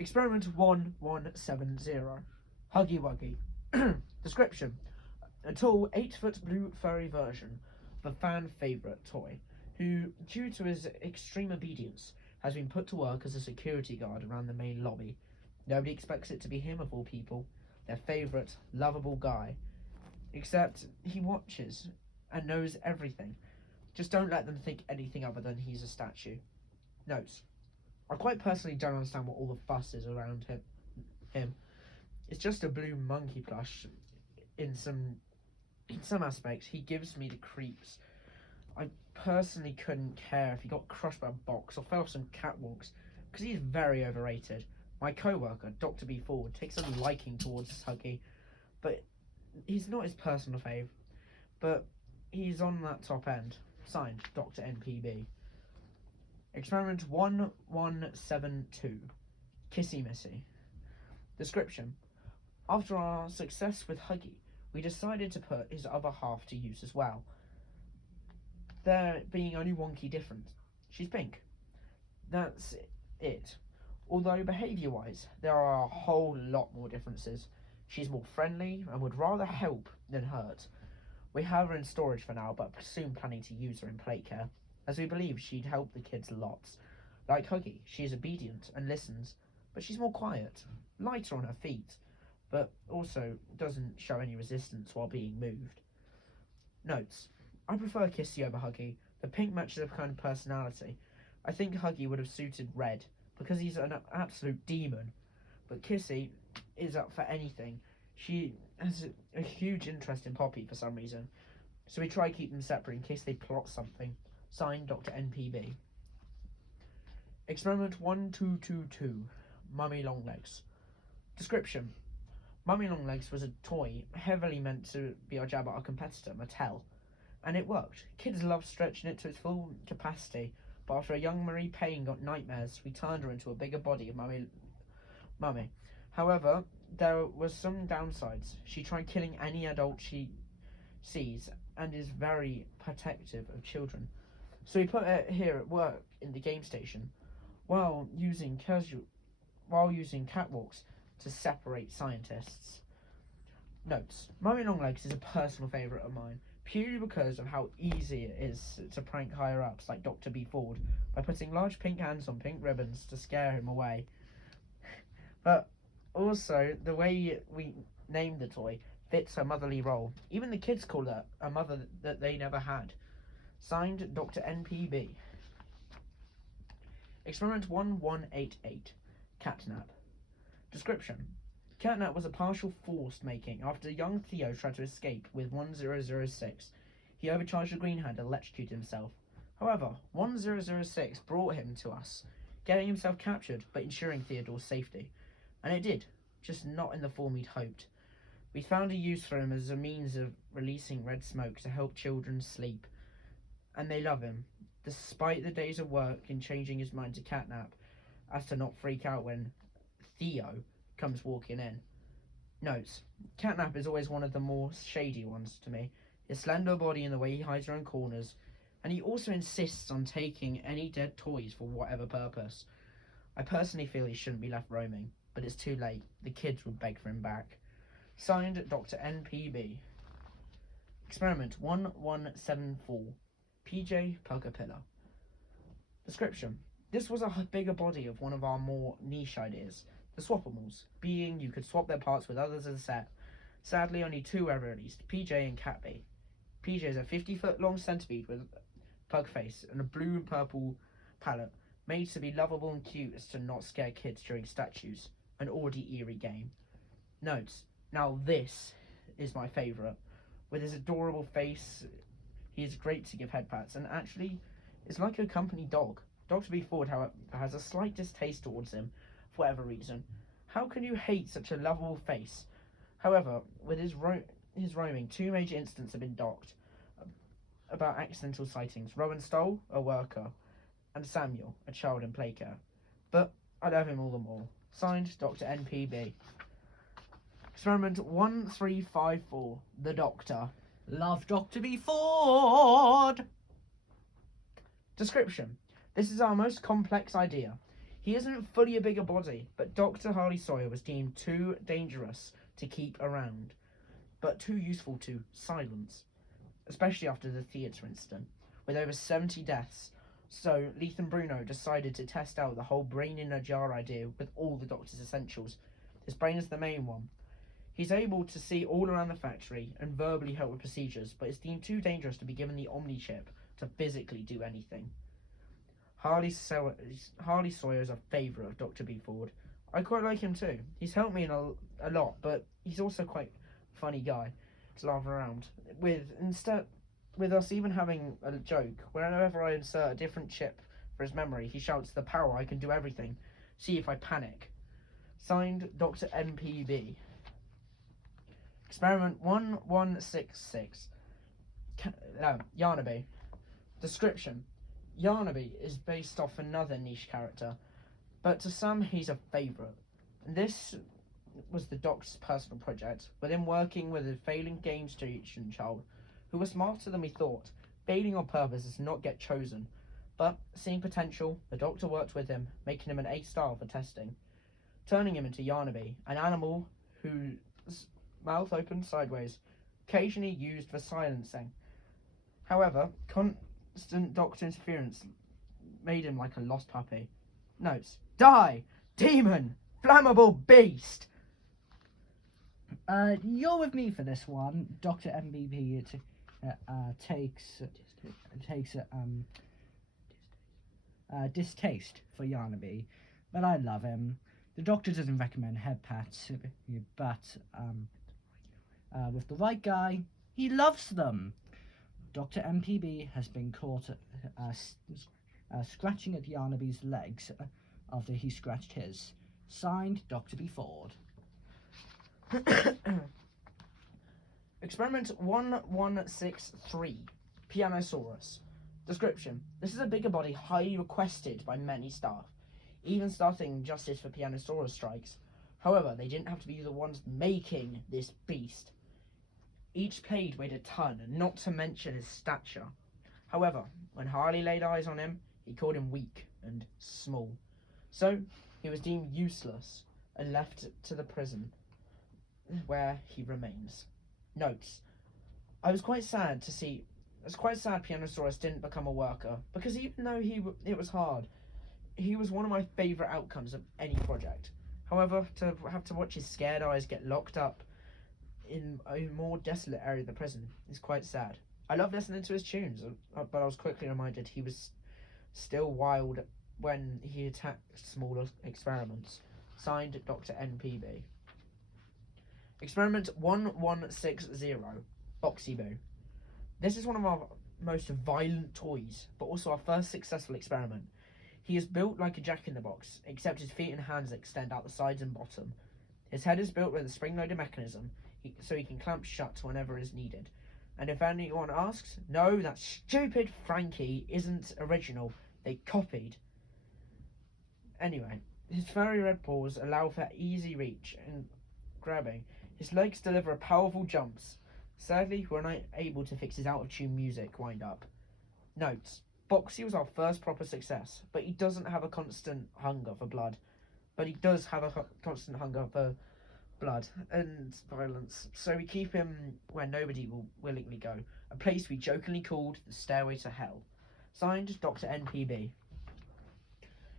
Experiment 1170. Huggy Wuggy. Description: a tall 8-foot blue furry version of a fan favourite toy, who, due to his extreme obedience, has been put to work as a security guard around the main lobby. Nobody expects it to be him of all people, their favourite, lovable guy. Except he watches and knows everything. Just don't let them think anything other than he's a statue. Notes: I quite personally don't understand what all the fuss is around him. It's just a blue monkey plush. In some aspects, he gives me the creeps. I personally couldn't care if he got crushed by a box or fell off some catwalks, because he's very overrated. My co-worker, Dr. B. Ford, takes a liking towards Huggy, but he's not his personal fave. But he's on that top end. Signed, Dr. NPB. Experiment 1172. Kissy Missy. Description: after our success with Huggy, we decided to put his other half to use as well. There being only one key difference: she's pink. That's it. Although behaviour-wise, there are a whole lot more differences. She's more friendly and would rather help than hurt. We have her in storage for now, but soon planning to use her in plate care, as we believe she'd help the kids lots. Like Huggy, she is obedient and listens, but she's more quiet, lighter on her feet, but also doesn't show any resistance while being moved. Notes: I prefer Kissy over Huggy. The pink matches her kind of personality. I think Huggy would have suited red, because he's an absolute demon, but Kissy is up for anything. She has a huge interest in Poppy for some reason, so we try to keep them separate in case they plot something. Signed, Dr. NPB. Experiment 1222. Mummy Longlegs. Description: Mummy Longlegs was a toy heavily meant to be our jab at our competitor, Mattel, and it worked. Kids loved stretching it to its full capacity, but after a young Marie Payne got nightmares, we turned her into a bigger body of Mummy. However, there was some downsides. She tried killing any adult she sees and is very protective of children. So we put her here at work in the game station while using catwalks to separate scientists. Notes: Mummy Longlegs is a personal favourite of mine, purely because of how easy it is to prank higher ups like Dr. B. Ford by putting large pink hands on pink ribbons to scare him away. But also, the way we named the toy fits her motherly role. Even the kids call her a mother that they never had. Signed, Dr. NPB. Experiment 1188. Catnap. Description: Catnap was a partial forced making after young Theo tried to escape with 1006. He overcharged the green hand and electrocuted himself. However, 1006 brought him to us, getting himself captured but ensuring Theodore's safety. And it did, just not in the form he'd hoped. We found a use for him as a means of releasing red smoke to help children sleep, and they love him, despite the days of work in changing his mind to Catnap, as to not freak out when Theo comes walking in. Notes: Catnap is always one of the more shady ones to me. His slender body and the way he hides around corners, and he also insists on taking any dead toys for whatever purpose. I personally feel he shouldn't be left roaming, but it's too late. The kids would beg for him back. Signed, Dr. NPB. Experiment 1174. PJ Pugapilla. Description: This was a bigger body of one of our more niche ideas, the Swappimals, being you could swap their parts with others as a set. Sadly, only two were released, PJ and Catby. PJ is a 50-foot long centipede with pug face and a blue and purple palette, made to be lovable and cute as to not scare kids during statues. An already eerie game. Notes: Now this is my favourite. With his adorable face, he is great to give head pats, and actually is like a company dog. Dr. B. Ford, however, has a slight distaste towards him, for whatever reason. How can you hate such a lovable face? However, with his roaming, two major incidents have been docked about accidental sightings. Rowan Stoll, a worker, and Samuel, a child in play care. But I love him all the more. Signed, Dr. NPB. Experiment 1354. The Doctor. Love Dr. B. Ford. Description: This is our most complex idea. He isn't fully a bigger body, but Dr. Harley Sawyer was deemed too dangerous to keep around, but too useful to silence, especially after the theatre incident, with over 70 deaths. So Lethan Bruno decided to test out the whole brain in a jar idea with all the Doctor's essentials. His brain is the main one. He's able to see all around the factory and verbally help with procedures, but is deemed too dangerous to be given the Omni chip to physically do anything. Harley Sawyer is a favourite of Dr. B. Ford. I quite like him too. He's helped me in a lot, but he's also quite a funny guy to laugh around with. With us even having a joke, whenever I insert a different chip for his memory, he shouts, "The power, I can do everything. See if I panic." Signed, Dr. NPB. Experiment 1166. Yarnaby. Description. Yarnaby is based off another niche character, but to some he's a favourite. This was the Doc's personal project, with him working with a failing game student child who was smarter than we thought. Failing on purpose is not get chosen, but seeing potential, the Doctor worked with him, making him an A-star for testing, turning him into Yarnaby, an animal whose mouth opened sideways, occasionally used for silencing. However, constant Doctor interference made him like a lost puppy. Notes: Die! Demon! Flammable beast! You're with me for this one. Dr. MBP takes distaste for Yarnaby, but I love him. The Doctor doesn't recommend head pats, but with the right guy, he loves them. Dr. MPB has been caught scratching at Yarnaby's legs after he scratched his. Signed, Dr. B. Ford. Experiment 1163. Pianosaurus. Description. This is a bigger body highly requested by many staff, even starting Justice for Pianosaurus strikes. However, they didn't have to be the ones making this beast. Each plate weighed a ton, not to mention his stature. However, when Harley laid eyes on him, he called him weak and small. So, he was deemed useless and left to the prison, where he remains. Notes: I was quite sad Pianosaurus didn't become a worker, because even though it was hard, he was one of my favourite outcomes of any project. However, to have to watch his scared eyes get locked up in a more desolate area of the prison is quite sad. I love listening to his tunes, but I was quickly reminded he was still wild when he attacked smaller experiments. Signed, Dr. NPB. Experiment 1160. Boxy Boo. This is one of our most violent toys, but also our first successful experiment. He is built like a jack-in-the-box, except his feet and hands extend out the sides and bottom. His head is built with a spring-loaded mechanism, so he can clamp shut whenever is needed. And if anyone asks, no, that stupid Frankie isn't original, they copied. Anyway, his furry red paws allow for easy reach and grabbing. His legs deliver powerful jumps. Sadly, we're not able to fix his out-of-tune music wind-up. Notes: Boxy was our first proper success, but he doesn't have a constant hunger for blood. But he does have a constant hunger for blood and violence, so we keep him where nobody will willingly go, a place we jokingly called the Stairway to Hell. Signed, Dr. NPB.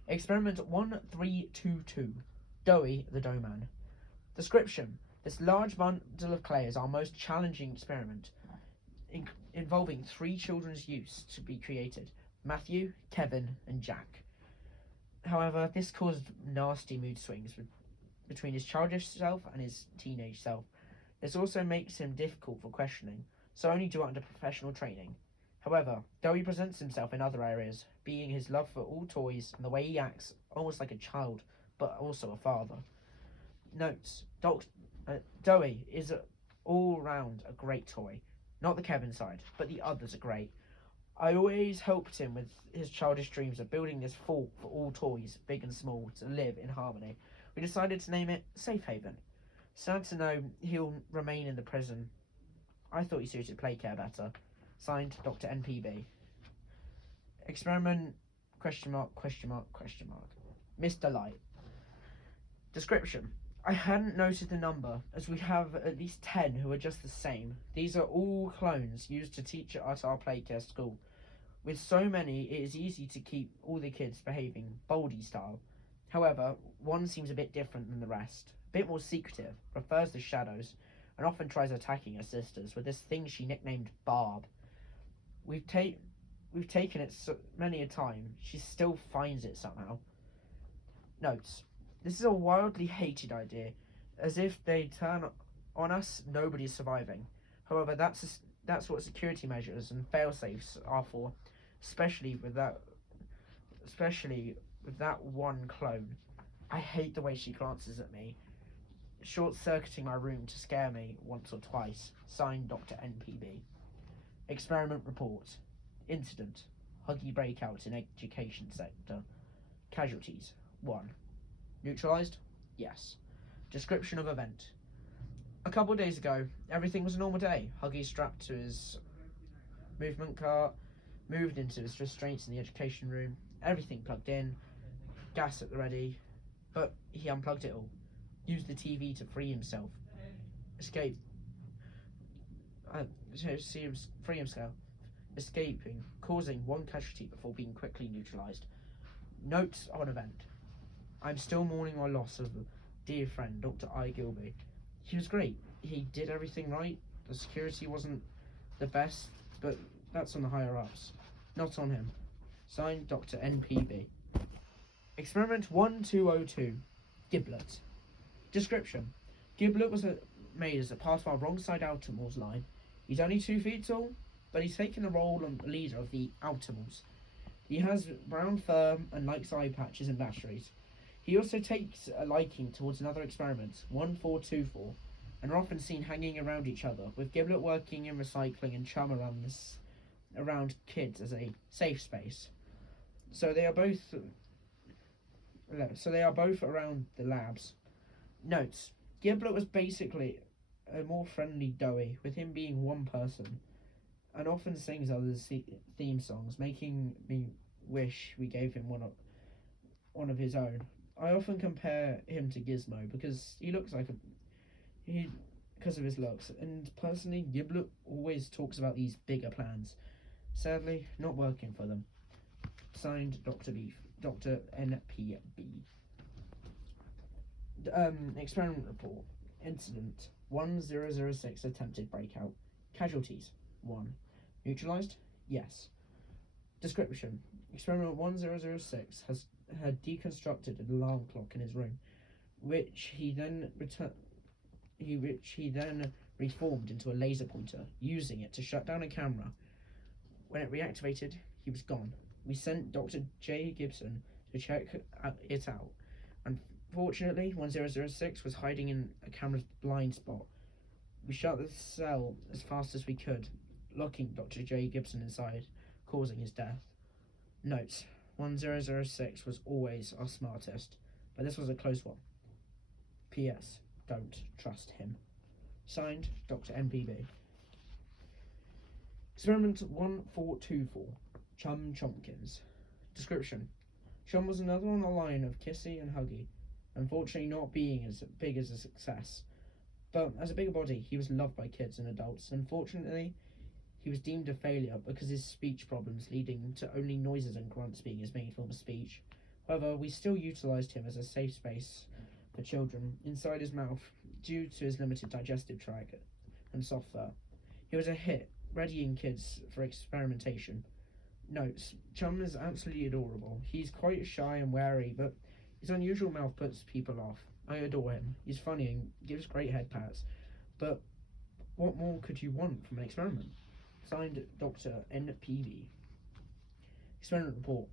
Experiment 1322. Dowie the Doughman. Description: this large bundle of clay is our most challenging experiment, involving 3 children's youths to be created: Matthew, Kevin, and Jack. However, this caused nasty mood swings between his childish self and his teenage self. This also makes him difficult for questioning, so only do it under professional training. However, Dowie presents himself in other areas, being his love for all toys and the way he acts almost like a child, but also a father. Notes: Dowie is all round a great toy. Not the Kevin side, but the others are great. I always helped him with his childish dreams of building this fort for all toys, big and small, to live in harmony. We decided to name it Safe Haven. Sad to know he'll remain in the prison. I thought he suited Playcare better. Signed, Dr. NPB. Experiment, ? Mr. Light. Description. I hadn't noted the number, as we have at least 10 who are just the same. These are all clones used to teach at our playcare school. With so many, it is easy to keep all the kids behaving Baldy style. However, one seems a bit different than the rest, a bit more secretive, prefers the shadows, and often tries attacking her sisters with this thing she nicknamed Barb. We've taken it so many a time, she still finds it somehow. Notes. This is a wildly hated idea, as if they turn on us, nobody's surviving. However, that's what security measures and fail-safes are for, especially with that one clone. I hate the way she glances at me, short-circuiting my room to scare me once or twice. Signed, Dr NPB. Experiment report. Incident. Huggy breakout in education sector. Casualties. 1. Neutralised? Yes. Description of event. A couple of days ago, everything was a normal day. Huggy strapped to his movement cart, moved into his restraints in the education room, everything plugged in, gas at the ready, but he unplugged it all, used the TV to free himself, escaping, causing one casualty before being quickly neutralised. Notes on event. I'm still mourning my loss of a dear friend, Dr. I. Gilby. He was great. He did everything right. The security wasn't the best, but that's on the higher-ups, not on him. Signed, Dr. NPB. Experiment 1202. Giblet. Description. Giblet was made as a part of our wrong side Outermals line. He's only 2 feet tall, but he's taken the role of leader of the Outermals. He has brown fur and likes eye patches and batteries. He also takes a liking towards another experiment, 1424, and are often seen hanging around each other, with Giblet working in recycling and Chum around kids as a safe space. So they are both around the labs. Notes. Giblet was basically a more friendly doughy, with him being one person, and often sings others' theme songs, making me wish we gave him one of his own. I often compare him to Gizmo because because of his looks, and personally, Giblet always talks about these bigger plans. Sadly, not working for them. Signed, Dr. NPB. Experiment report. Incident 1006 attempted breakout. Casualties 1. Neutralised? Yes. Description. Experiment 1006 had deconstructed an alarm clock in his room, which he then reformed into a laser pointer, using it to shut down a camera. When it reactivated, he was gone. We sent Dr. J. Gibson to check it out. Unfortunately, 1006 was hiding in a camera's blind spot. We shut the cell as fast as we could, locking Dr. J. Gibson inside, causing his death. Notes. 1006 was always our smartest, but this was a close one. P.S. Don't trust him. Signed, Dr. NPB. Experiment 1424. Chum Chompkins. Description. Chum was another on the line of Kissy and Huggy, unfortunately not being as big as a success. But as a bigger body, he was loved by kids and adults. Unfortunately, he was deemed a failure because of his speech problems, leading to only noises and grunts being his main form of speech. However, we still utilised him as a safe space for children inside his mouth due to his limited digestive tract and soft fur. He was a hit, readying kids for experimentation. Notes. Chum is absolutely adorable. He's quite shy and wary, but his unusual mouth puts people off. I adore him. He's funny and gives great head pats. But what more could you want from an experiment? Signed, Dr. NPB. Experiment report.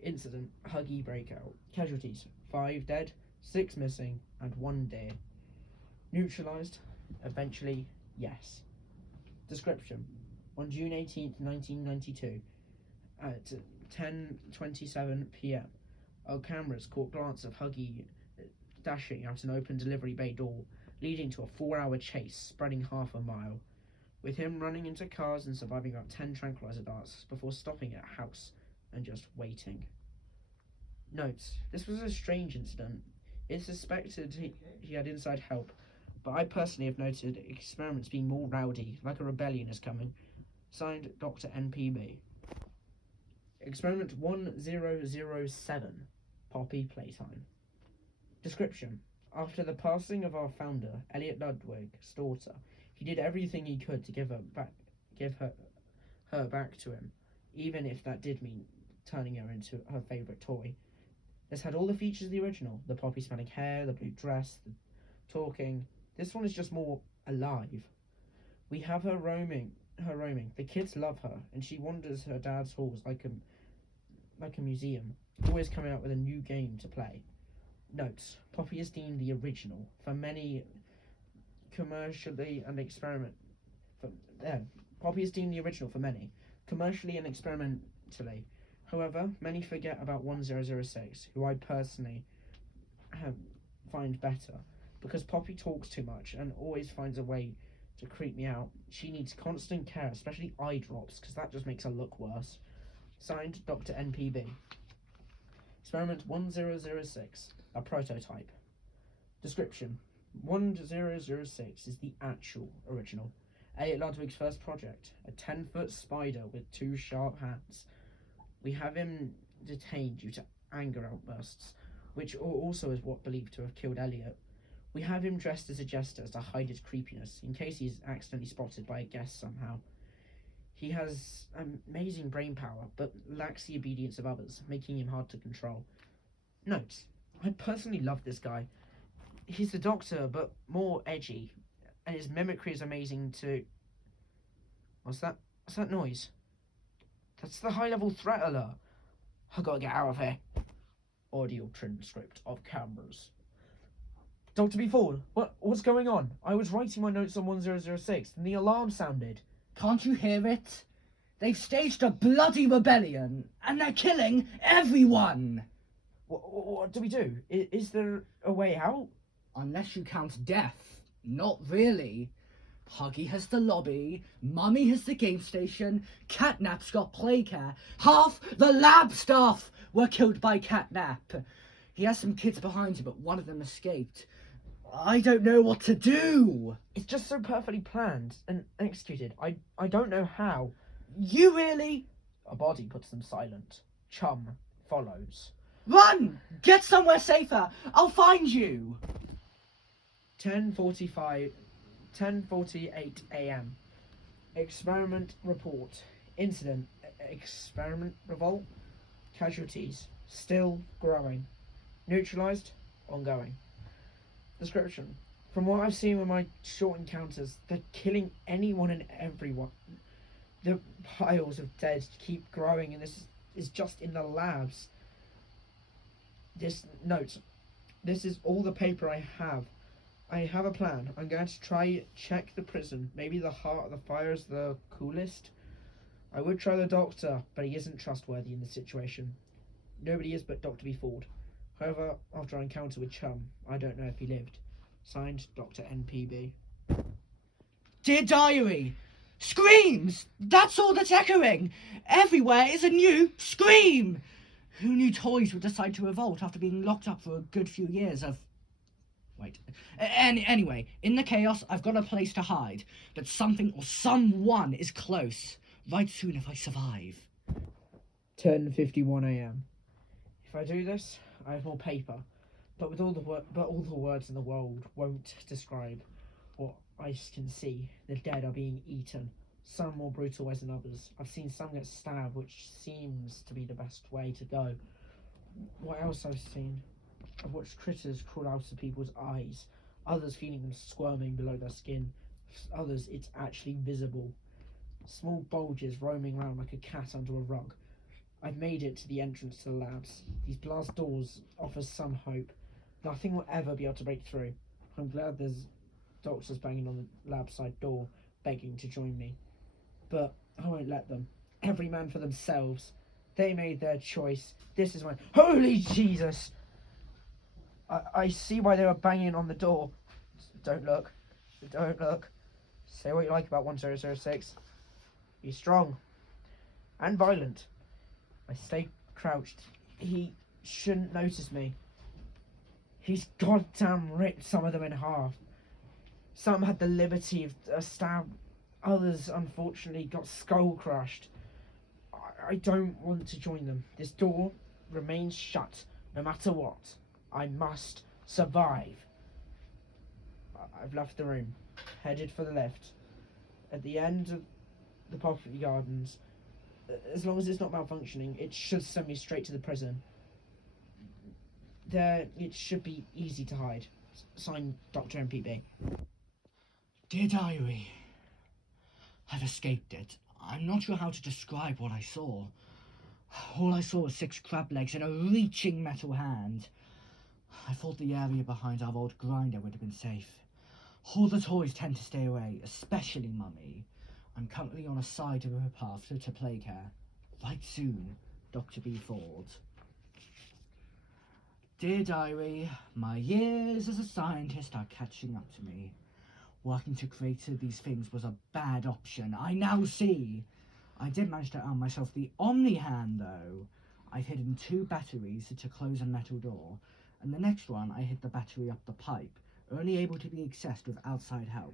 Incident, Huggy breakout. Casualties, 5 dead, 6 missing, and 1 dead. Neutralised? Eventually, yes. Description. On June 18th, 1992, at 10:27 p.m, our cameras caught glance of Huggy dashing out an open delivery bay door, leading to a 4-hour chase spreading half a mile, with him running into cars and surviving about 10 tranquilizer darts before stopping at a house and just waiting. Notes. This was a strange incident. It's suspected he had inside help, but I personally have noted experiments being more rowdy, like a rebellion is coming. Signed, Dr NPB. Experiment 1007. Poppy Playtime. Description. After the passing of our founder, Elliot Ludwig's daughter, he did everything he could to give her back to him, even if that did mean turning her into her favourite toy. This had all the features of the original: the poppy smelling hair, the blue dress, the talking. This one is just more alive. We have her roaming. The kids love her, and she wanders her dad's halls like a museum, always coming out with a new game to play. Notes. Poppy is deemed the original for many commercially and experiment. For, Poppy is deemed the original for many, commercially and experimentally. However, many forget about 1006, who I personally find better, because Poppy talks too much and always finds a way to creep me out. She needs constant care, especially eye drops, because that just makes her look worse. Signed, Dr NPB. Experiment 1006, a prototype. Description. 1006 is the actual original. Elliot Ludwig's first project, a 10-foot spider with 2 sharp hands. We have him detained due to anger outbursts, which also is what believed to have killed Elliot. We have him dressed as a jester to hide his creepiness, in case he's accidentally spotted by a guest somehow. He has amazing brain power, but lacks the obedience of others, making him hard to control. Note, I personally love this guy. He's the Doctor, but more edgy, and his mimicry is amazing too. What's that? What's that noise? That's the high-level threat alert. I gotta get out of here. Audio transcript of cameras. Dr. B. Ford, what's going on? I was writing my notes on 1006, and the alarm sounded. Can't you hear it? They've staged a bloody rebellion, and they're killing everyone! What do we do? Is there a way out? Unless you count death. Not really. Huggy has the lobby, Mummy has the game station, Catnap's got playcare. Half the lab staff were killed by Catnap. He has some kids behind him, but one of them escaped. I don't know what to do. It's just so perfectly planned and executed. I don't know how. You really? A body puts them silent. Chum follows. Run! Get somewhere safer. I'll find you. 10:48 a.m. Experiment report. Incident. Experiment revolt. Casualties. Still growing. Neutralized. Ongoing. Description. From what I've seen with my short encounters, they're killing anyone and everyone. The piles of dead keep growing, and this is just in the labs. This is all the paper I have. I have a plan. I'm going to try check the prison. Maybe the heart of the fire is the coolest. I would try the Doctor, but he isn't trustworthy in this situation. Nobody is but Dr. B. Ford. However, after our encounter with Chum, I don't know if he lived. Signed, Dr. NPB. Dear Diary, screams! That's all that's echoing! Everywhere is a new scream! Who knew toys would decide to revolt after being locked up for a good few years of... Wait. Anyway, in the chaos, I've got a place to hide. But something or someone is close. Right soon if I survive. 10:51 a.m. If I do this, I have more paper, but all the words in the world won't describe what I can see. The dead are being eaten, some more brutal ways than others. I've seen some get stabbed, which seems to be the best way to go. What else I've seen? I've watched critters crawl out of people's eyes, others feeling them squirming below their skin, others it's actually visible. Small bulges roaming around like a cat under a rug. I've made it to the entrance to the labs. These glass doors offer some hope. Nothing will ever be able to break through. I'm glad there's doctors banging on the lab side door, begging to join me. But I won't let them. Every man for themselves. They made their choice. This is mine. Holy Jesus! I see why they were banging on the door. Don't look. Don't look. Say what you like about 1006. He's strong. And violent. I stay crouched. He shouldn't notice me. He's goddamn ripped some of them in half. Some had the liberty of a stab. Others, unfortunately, got skull crushed. I don't want to join them. This door remains shut, no matter what. I must survive. I've left the room, headed for the lift. At the end of the property gardens, as long as it's not malfunctioning, it should send me straight to the prison. There, it should be easy to hide. Signed, Dr NPB. Dear Diary, I've escaped it. I'm not sure how to describe what I saw. All I saw was 6 crab legs and a reaching metal hand. I thought the area behind our old grinder would have been safe. All the toys tend to stay away, especially Mummy. I'm currently on a side of her path to play care. Right soon, Dr. B. Ford. Dear Diary, my years as a scientist are catching up to me. Working to create these things was a bad option, I now see. I did manage to earn myself the Omni hand, though. I've hidden 2 batteries to close a metal door, and the next one I hid the battery up the pipe, only able to be accessed with outside help.